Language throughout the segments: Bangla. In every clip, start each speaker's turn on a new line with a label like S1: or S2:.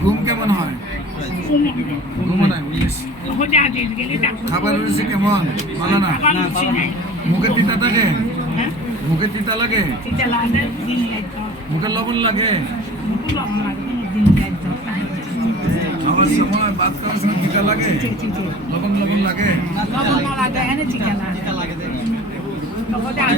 S1: ঘুম কেমন হয়? খাবার রয়েছে কেমন? ভালো না? মুখে তিতা থাকে? মুখে তিতা লাগে? মুখে লবণ লাগে? আমার সময় বাদ করার সময় তিতা লাগে? লবণ লবণ লাগে?
S2: লবণ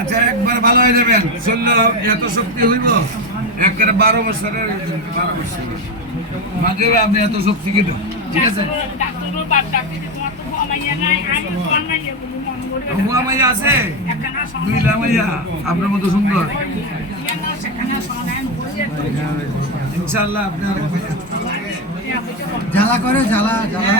S1: আচ্ছা একবার ভালো হয়ে যাবেন। চললে এত শক্তি হইব? একবারে বারো বছরের বারো বছর। মাঝে আপনি এত শক্তি কিনো ঠিক আছে? হুয়া মাইয়া আছে? দুইলা মাইয়া আপনার মতো সুন্দর। ইনশাল্লাহ আপনার
S2: জ্বালা করে জ্বালা জ্বালা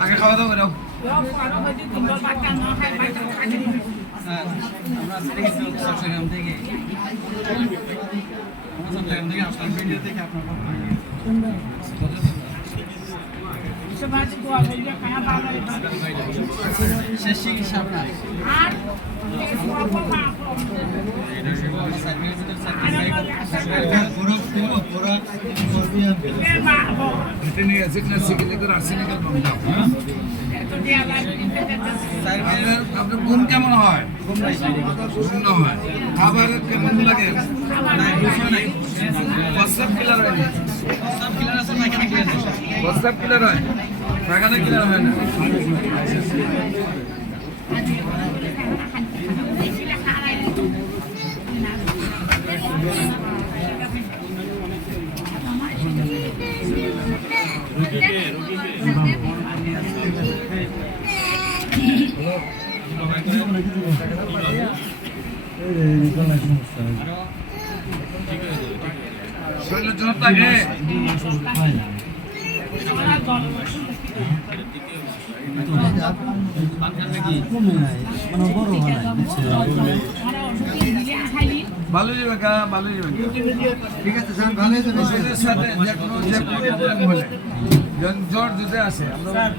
S1: আগে খাওয়া দাওয়া করো
S2: আমরা ছেড়ে গেছি চট্টগ্রাম থেকে আপনার আপনার
S1: ঘুম কেমন হয় হয় খাবার কেমন লাগে প্রস্রাব কিলার হয় প্রস্রাব কিলার হয়? পায়খানা কিলার হয় না? শরীরের জন্য থাকে? ভালো যাবে কা ভালো যাবে
S2: ঠিক আছে স্যার ভালো হয়েছে
S1: সাথে যে কোনো যে কোনো প্রবলেম হলে। জ্বর আসে আমরা ভালো